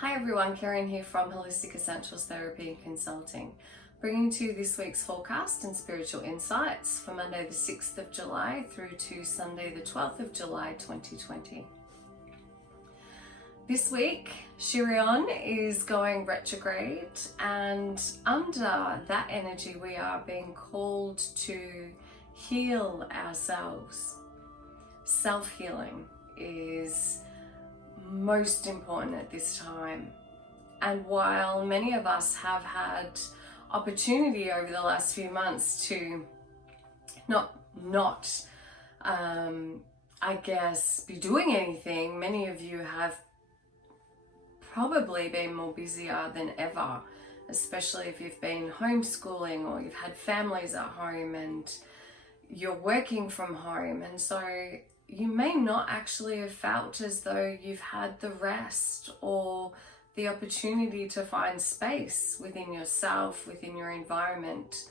Hi everyone, Karen here from Holistic Essentials Therapy and Consulting, bringing to you this week's forecast and spiritual insights for Monday the 6th of July through to Sunday the 12th of July 2020. This week, Chiron is going retrograde, and under that energy we are being called to heal ourselves. Self-healing is most important at this time, and while many of us have had opportunity over the last few months to not be doing anything, many of you have probably been more busier than ever, especially if you've been homeschooling or you've had families at home and you're working from home, and so you may not actually have felt as though you've had the rest or the opportunity to find space within yourself, within your environment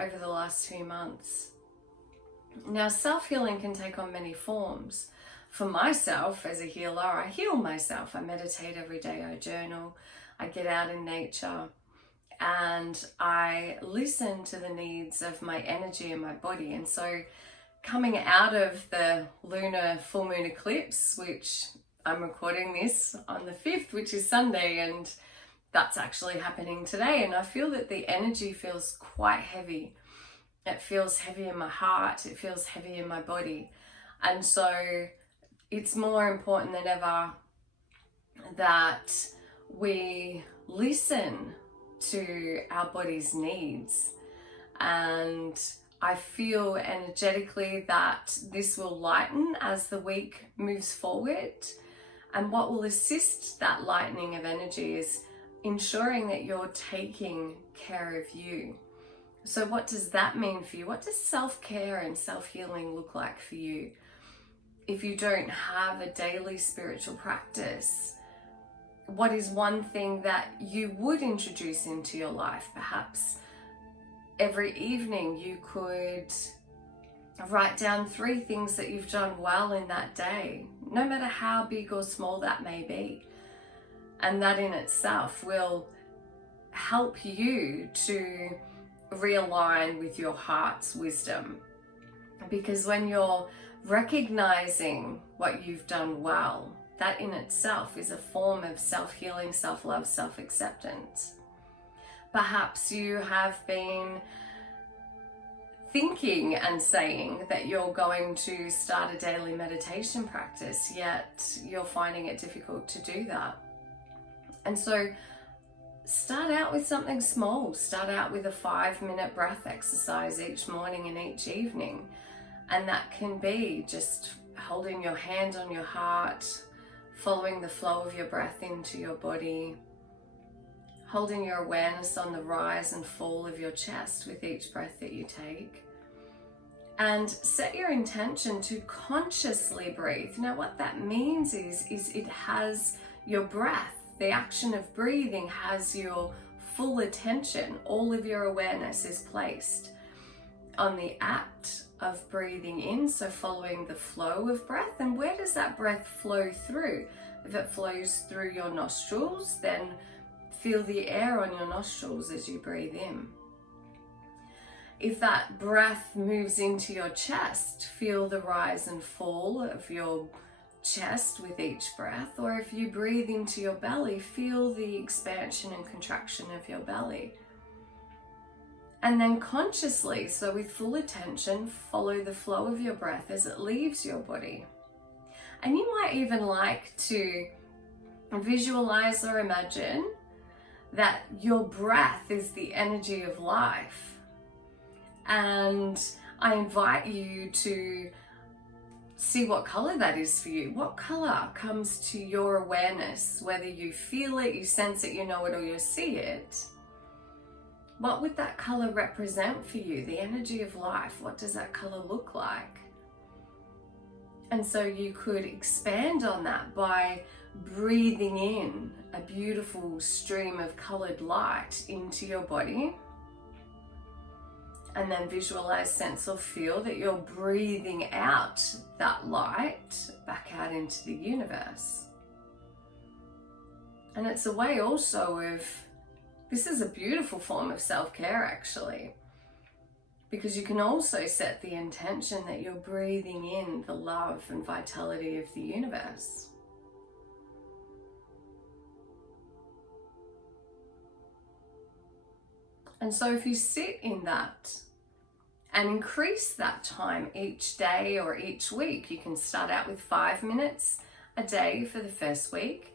over the last few months. Now, self-healing can take on many forms. For myself, as a healer, I heal myself. I meditate every day, I journal, I get out in nature, and I listen to the needs of my energy and my body. And so coming out of the lunar full moon eclipse, which I'm recording this on the 5th, which is Sunday, and that's actually happening today, and I feel that the energy feels quite heavy. It feels heavy in my heart, it feels heavy in my body, and so it's more important than ever that we listen to our body's needs. And I feel energetically that this will lighten as the week moves forward, and what will assist that lightening of energy is ensuring that you're taking care of you. So what does that mean for you? What does self-care and self-healing look like for you? If you don't have a daily spiritual practice, what is one thing that you would introduce into your life? Perhaps every evening you could write down 3 things that you've done well in that day, no matter how big or small that may be. And that in itself will help you to realign with your heart's wisdom. Because when you're recognizing what you've done well, that in itself is a form of self-healing, self-love, self-acceptance. Perhaps you have been thinking and saying that you're going to start a daily meditation practice, yet you're finding it difficult to do that. And so start out with something small. Start out with a 5-minute breath exercise each morning and each evening. And that can be just holding your hand on your heart, following the flow of your breath into your body, holding your awareness on the rise and fall of your chest with each breath that you take. And set your intention to consciously breathe. Now what that means is it has your breath, the action of breathing has your full attention. All of your awareness is placed on the act of breathing in, so following the flow of breath. And where does that breath flow through? If it flows through your nostrils, then feel the air on your nostrils as you breathe in. If that breath moves into your chest, feel the rise and fall of your chest with each breath. Or if you breathe into your belly, feel the expansion and contraction of your belly. And then consciously, so with full attention, follow the flow of your breath as it leaves your body. And you might even like to visualize or imagine that your breath is the energy of life. And I invite you to see what color that is for you. What color comes to your awareness, whether you feel it, you sense it, you know it, or you see it. What would that color represent for you? The energy of life, what does that color look like? And so you could expand on that by breathing in a beautiful stream of colored light into your body. And then visualize, sense or feel that you're breathing out that light back out into the universe. And it's a way also of, this is a beautiful form of self-care actually, because you can also set the intention that you're breathing in the love and vitality of the universe. And so if you sit in that and increase that time each day or each week, you can start out with 5 minutes a day for the first week,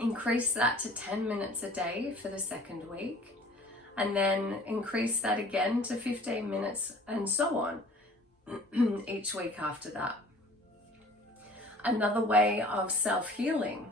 increase that to 10 minutes a day for the second week, and then increase that again to 15 minutes and so on each week after that. Another way of self-healing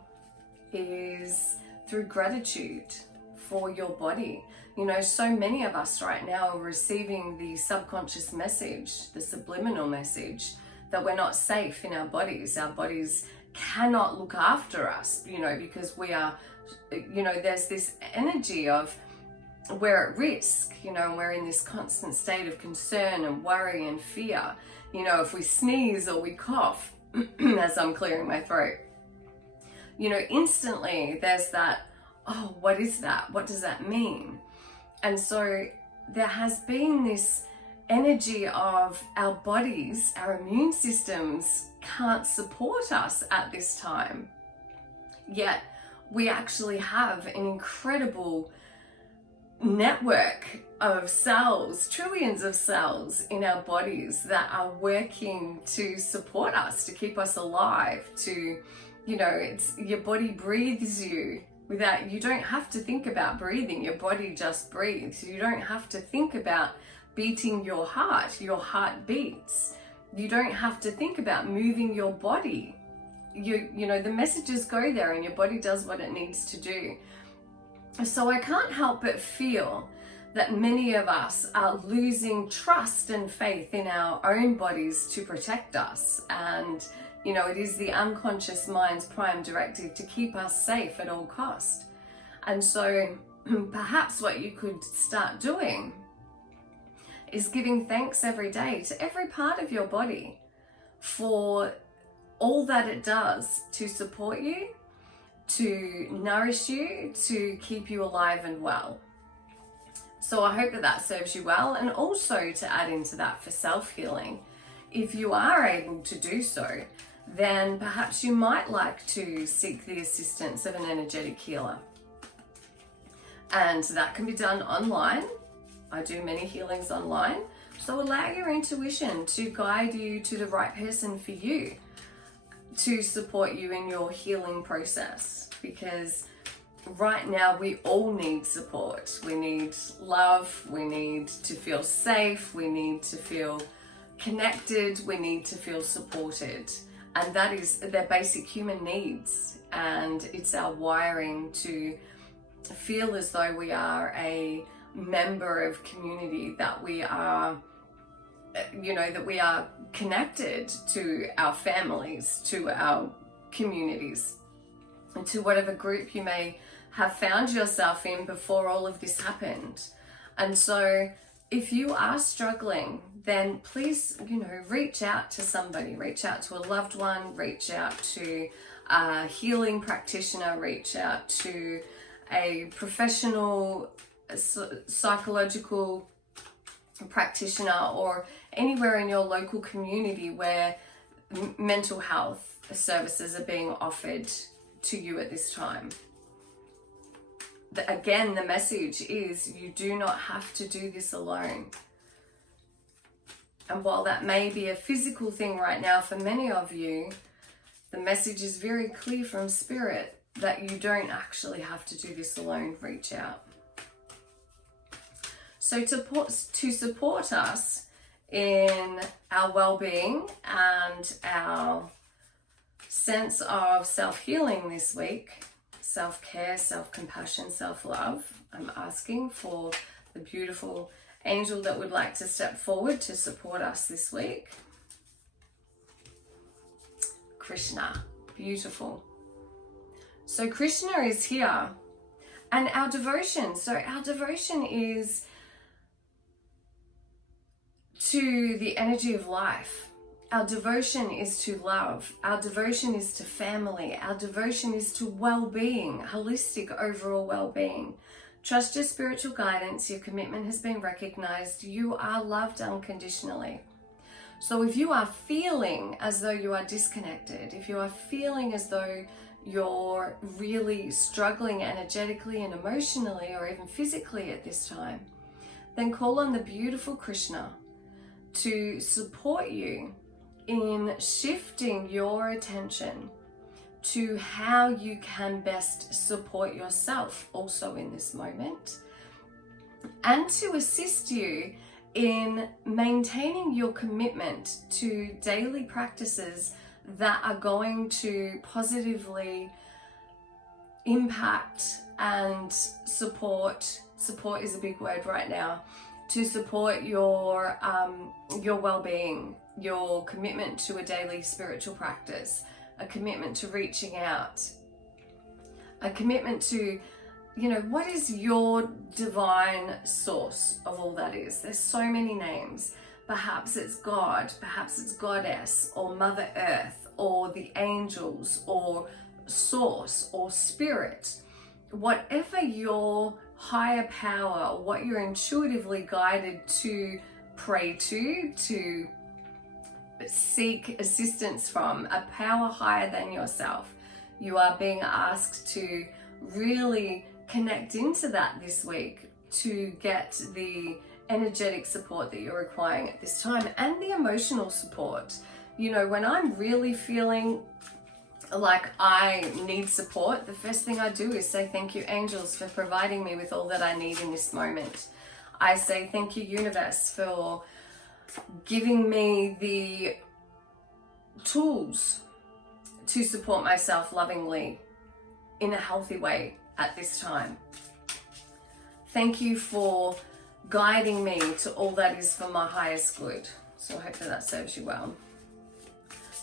is through gratitude for your body. You know, so many of us right now are receiving the subconscious message, the subliminal message, that we're not safe in our bodies. Our bodies cannot look after us, you know, because we are, you know, there's this energy of we're at risk, you know, and we're in this constant state of concern and worry and fear. You know, if we sneeze or we cough, as I'm clearing my throat, you know, instantly there's that, oh, what is that? What does that mean? And so there has been this energy of our bodies, our immune systems can't support us at this time. Yet we actually have an incredible network of cells, trillions of cells in our bodies that are working to support us, to keep us alive, to, you know, it's your body breathes you. Without, you don't have to think about breathing, your body just breathes. You don't have to think about beating your heart beats. You don't have to think about moving your body. You know, the messages go there and your body does what it needs to do. So I can't help but feel that many of us are losing trust and faith in our own bodies to protect us. And you know, it is the unconscious mind's prime directive to keep us safe at all cost. And so perhaps what you could start doing is giving thanks every day to every part of your body for all that it does to support you, to nourish you, to keep you alive and well. So I hope that that serves you well. And also to add into that for self-healing, if you are able to do so, then perhaps you might like to seek the assistance of an energetic healer. And that can be done online. I do many healings online. So allow your intuition to guide you to the right person for you, to support you in your healing process. Because right now we all need support. We need love, we need to feel safe, we need to feel connected, we need to feel supported. And that is their basic human needs. And it's our wiring to feel as though we are a member of community, that we are, you know, that we are connected to our families, to our communities, and to whatever group you may have found yourself in before all of this happened. And so if you are struggling, then please, you know, reach out to somebody, reach out to a loved one, reach out to a healing practitioner, reach out to a professional psychological practitioner, or anywhere in your local community where mental health services are being offered to you at this time. Again, the message is you do not have to do this alone. And while that may be a physical thing right now for many of you, the message is very clear from Spirit that you don't actually have to do this alone. Reach out. So to support us in our well-being and our sense of self-healing this week, self-care, self-compassion, self-love, I'm asking for the beautiful angel that would like to step forward to support us this week. Krishna, beautiful. So Krishna is here, and our devotion. So our devotion is to the energy of life. Our devotion is to love. Our devotion is to family. Our devotion is to well-being, holistic overall well-being. Trust your spiritual guidance. Your commitment has been recognized. You are loved unconditionally. So if you are feeling as though you are disconnected, if you are feeling as though you're really struggling energetically and emotionally or even physically at this time, then call on the beautiful Krishna to support you in shifting your attention to how you can best support yourself also in this moment, and to assist you in maintaining your commitment to daily practices that are going to positively impact and support is a big word right now, to support your well-being, your commitment to a daily spiritual practice, a commitment to reaching out, a commitment to, what is your divine source of all that is? There's so many names. Perhaps it's God, perhaps it's Goddess, or Mother Earth, or the angels, or Source, or Spirit. Whatever your higher power, or what you're intuitively guided to pray to seek assistance from, a power higher than yourself, you are being asked to really connect into that this week to get the energetic support that you're requiring at this time, and the emotional support. When I'm really feeling like I need support, the first thing I do is say thank you, angels, for providing me with all that I need in this moment. I say thank you, universe, for giving me the tools to support myself lovingly in a healthy way at this time. Thank you for guiding me to all that is for my highest good. So hopefully that serves you well.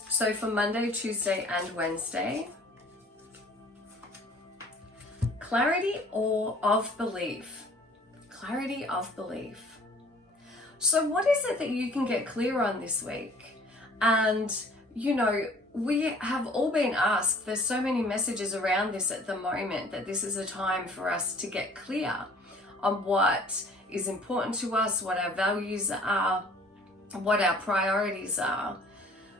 So for Monday, Tuesday, and Wednesday, clarity or of belief. Clarity of belief. So what is it that you can get clear on this week? And, we have all been asked, there's so many messages around this at the moment, that this is a time for us to get clear on what is important to us, what our values are, what our priorities are.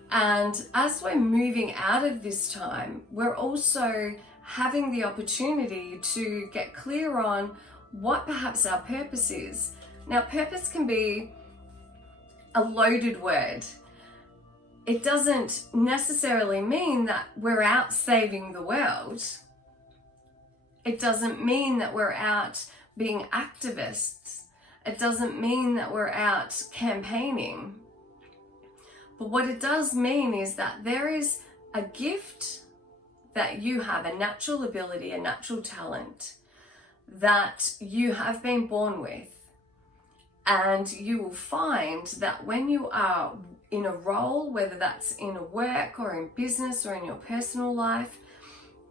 And as we're moving out of this time, we're also having the opportunity to get clear on what perhaps our purpose is. Now, purpose can be a loaded word. It doesn't necessarily mean that we're out saving the world. It doesn't mean that we're out being activists. It doesn't mean that we're out campaigning. But what it does mean is that there is a gift that you have, a natural ability, a natural talent that you have been born with. And you will find that when you are in a role, whether that's in a work or in business or in your personal life,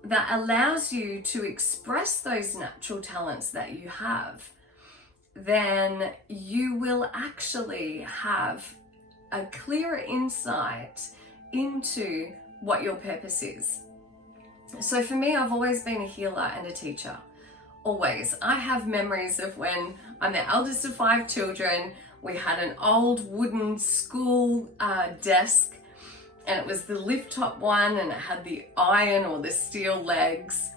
that allows you to express those natural talents that you have, then you will actually have a clearer insight into what your purpose is. So for me, I've always been a healer and a teacher. Always. I have memories of when I'm the eldest of 5 children. We had an old wooden school desk, and it was the lift top one, and it had the iron or the steel legs.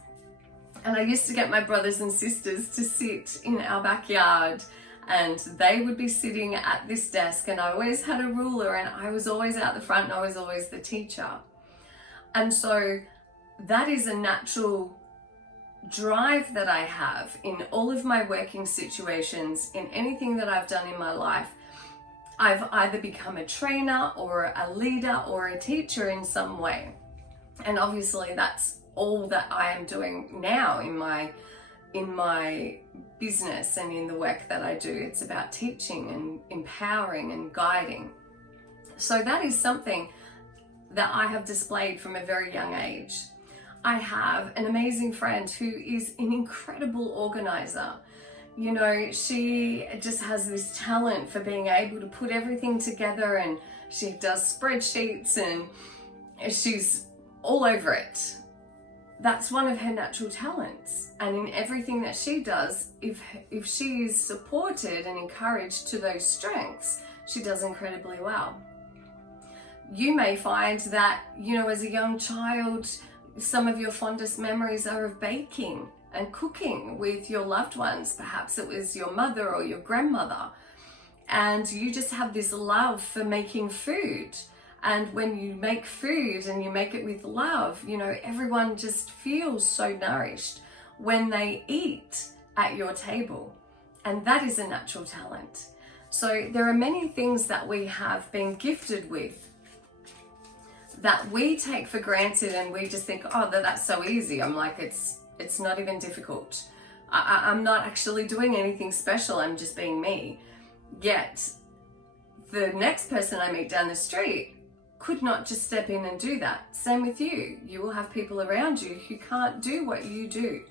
And I used to get my brothers and sisters to sit in our backyard, and they would be sitting at this desk, and I always had a ruler, and I was always out the front, and I was always the teacher. And so that is a natural drive that I have in all of my working situations, in anything that I've done in my life. I've either become a trainer or a leader or a teacher in some way. And obviously that's all that I am doing now in my business and in the work that I do. It's about teaching and empowering and guiding. So that is something that I have displayed from a very young age. I have an amazing friend who is an incredible organizer. She just has this talent for being able to put everything together and She does spreadsheets and she's all over it. That's one of her natural talents. And in everything that she does, if she is supported and encouraged to those strengths, she does incredibly well. You may find that, as a young child, some of your fondest memories are of baking and cooking with your loved ones. Perhaps it was your mother or your grandmother. And you just have this love for making food. And when you make food and you make it with love, everyone just feels so nourished when they eat at your table. And that is a natural talent. So there are many things that we have been gifted with that we take for granted, and we just think, oh, that's so easy. I'm like, it's not even difficult. I'm not actually doing anything special. I'm just being me. Yet the next person I meet down the street could not just step in and do that. Same with you. You will have people around you who can't do what you do.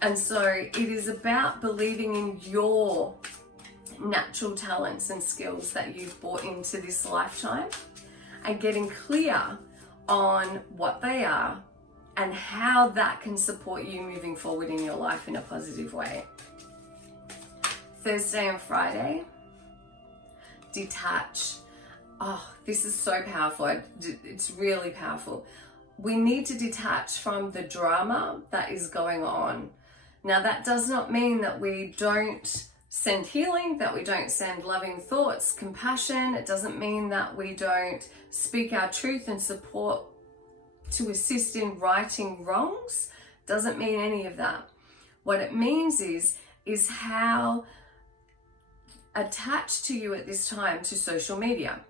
And so it is about believing in your natural talents and skills that you've brought into this lifetime and getting clear on what they are and how that can support you moving forward in your life in a positive way. Thursday and Friday, detach. Oh, this is so powerful. It's really powerful. We need to detach from the drama that is going on. Now, that does not mean that we don't send healing, that we don't send loving thoughts, compassion. It doesn't mean that we don't speak our truth and support to assist in righting wrongs. Doesn't mean any of that. What it means is how attached to you at this time to social media.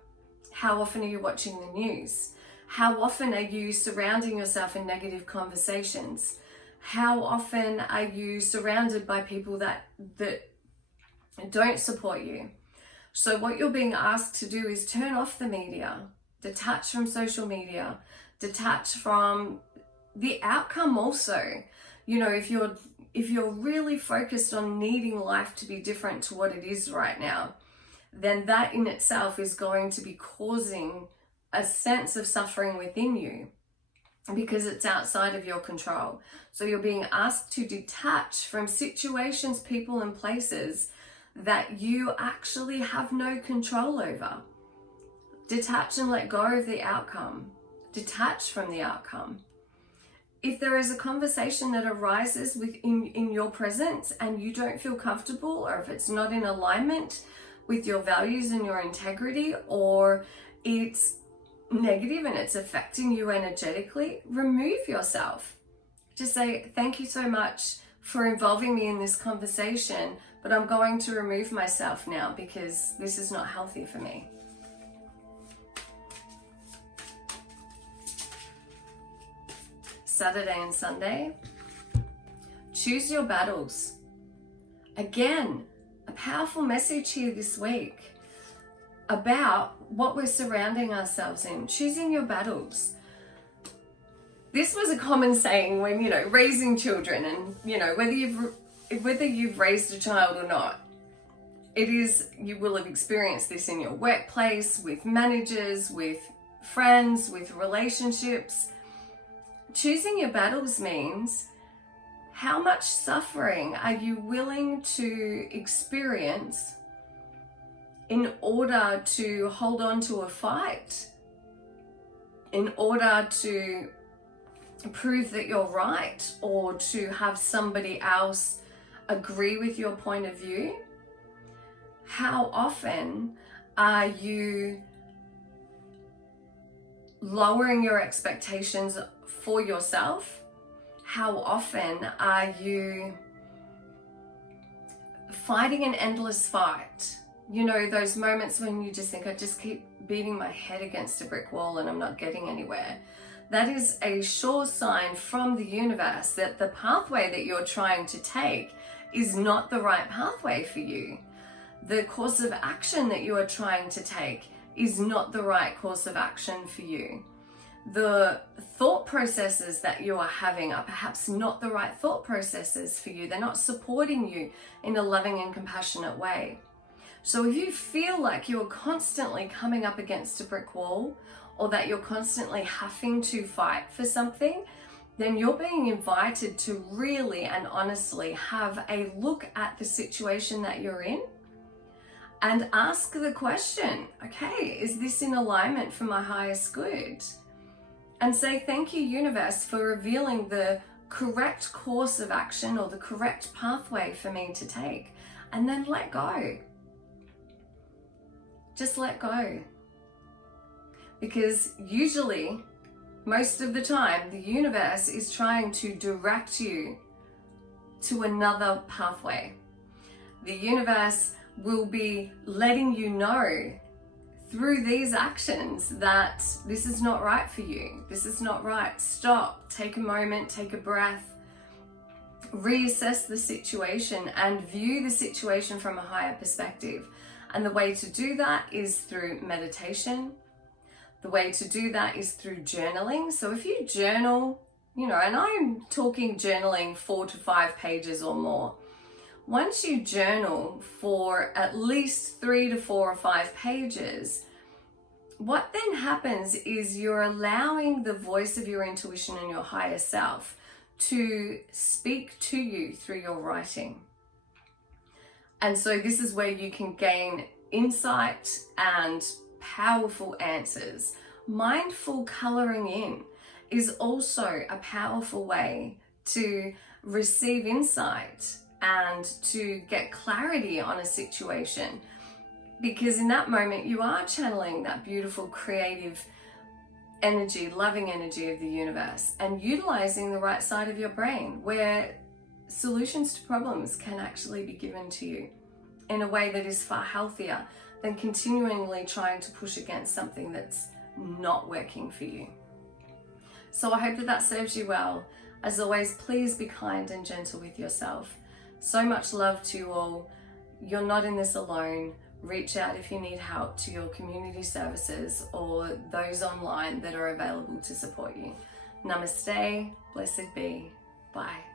How often are you watching the news? How often are you surrounding yourself in negative conversations? How often are you surrounded by people that don't support you? So what you're being asked to do is turn off the media, detach from social media, detach from the outcome also. If you're really focused on needing life to be different to what it is right now, then that in itself is going to be causing a sense of suffering within you because it's outside of your control. So you're being asked to detach from situations, people, and places that you actually have no control over. Detach and let go of the outcome. Detach from the outcome. If there is a conversation that arises in your presence and you don't feel comfortable, or if it's not in alignment with your values and your integrity, or it's negative and it's affecting you energetically, remove yourself. Just say, thank you so much for involving me in this conversation, but I'm going to remove myself now because this is not healthy for me. Saturday and Sunday, choose your battles. Again, a powerful message here this week about what we're surrounding ourselves in, choosing your battles. This was a common saying when, raising children, and, whether you've raised a child or not, you will have experienced this in your workplace, with managers, with friends, with relationships. Choosing your battles means how much suffering are you willing to experience in order to hold on to a fight, in order to prove that you're right, or to have somebody else agree with your point of view? How often are you lowering your expectations for yourself? How often are you fighting an endless fight? Those moments when you just think, I just keep beating my head against a brick wall and I'm not getting anywhere. That is a sure sign from the universe that the pathway that you're trying to take is not the right pathway for you. The course of action that you are trying to take is not the right course of action for you. The thought processes that you are having are perhaps not the right thought processes for you. They're not supporting you in a loving and compassionate way. So if you feel like you're constantly coming up against a brick wall, or that you're constantly having to fight for something, then you're being invited to really and honestly have a look at the situation that you're in and ask the question, okay, is this in alignment for my highest good? And say, thank you, universe, for revealing the correct course of action or the correct pathway for me to take. And then let go. Just let go. Because usually, most of the time, the universe is trying to direct you to another pathway. The universe will be letting you know through these actions that this is not right for you. This is not right. Stop, take a moment, take a breath, reassess the situation and view the situation from a higher perspective. And the way to do that is through meditation. The way to do that is through journaling. So if you journal, and I'm talking journaling 4 to 5 pages or more. Once you journal for at least 3 to 4 or 5 pages, what then happens is you're allowing the voice of your intuition and your higher self to speak to you through your writing. And so this is where you can gain insight and powerful answers. Mindful coloring in is also a powerful way to receive insight and to get clarity on a situation, because in that moment you are channeling that beautiful creative energy, loving energy of the universe, and utilizing the right side of your brain where solutions to problems can actually be given to you in a way that is far healthier than continually trying to push against something that's not working for you. So I hope that serves you well. As always, please be kind and gentle with yourself. So much love to you all. You're not in this alone. Reach out if you need help to your community services or those online that are available to support you. Namaste, blessed be, bye.